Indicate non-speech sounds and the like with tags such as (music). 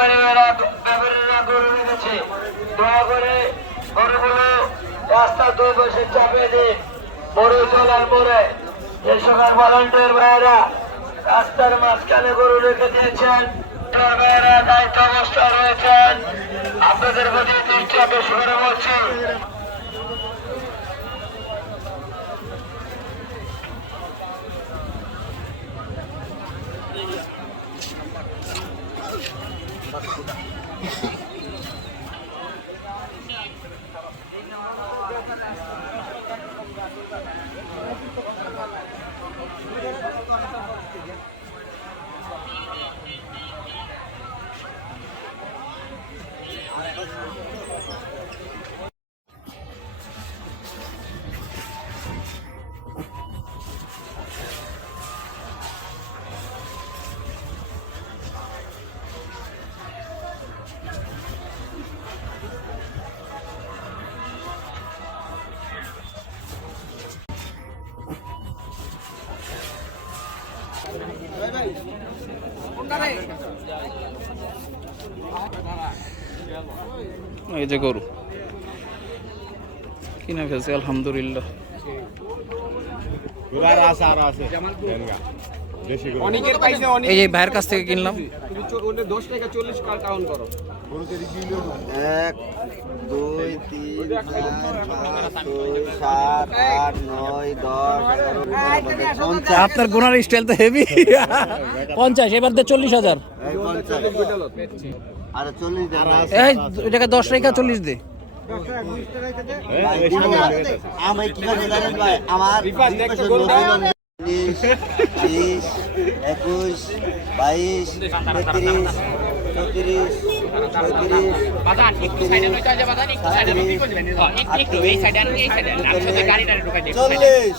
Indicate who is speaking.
Speaker 1: ব্যাপারীরা ব্যাপারীরা গরু রেখেছে। দয়া করে গরুগুলো রাস্তার দুই পাশে চাপিয়ে দিন। গরু চলার পরে যে সকল ভলান্টিয়ার ভাইয়েরা, রাস্তার মাঝখানে গরু রেখে দিয়েছেন। ভাইয়েরা দায়িত্ব অবস্থা রয়েছেন আপনাদের প্রতি দৃষ্টি আকর্ষণ করে Yeah.
Speaker 2: এই যে গরু। কিনে ফেলছে আলহামদুলিল্লাহ।
Speaker 3: আছে আর আছে।
Speaker 4: অনেকের পাইছে অনেক
Speaker 2: এই যে ভাইয়ের কাছ থেকে কিনলাম।
Speaker 4: তুমি ওটা দশ টাকা চল্লিশ কার কাউন্ট করো?
Speaker 5: এক দুই তিন চার আট নয় দশ
Speaker 2: আপনার গোনার স্টাইল তো হেভি (laughs) পঞ্চাশ এবার দে চল্লিশ হাজার।
Speaker 5: এই
Speaker 2: এটাকে দশ রেখা চল্লিশ দে।
Speaker 5: আমি কি করব জানেন ভাই আমার উনিশ বিশ একুশ বাইশ তেত্রিশ চৌত্রিশ চল্লিশ।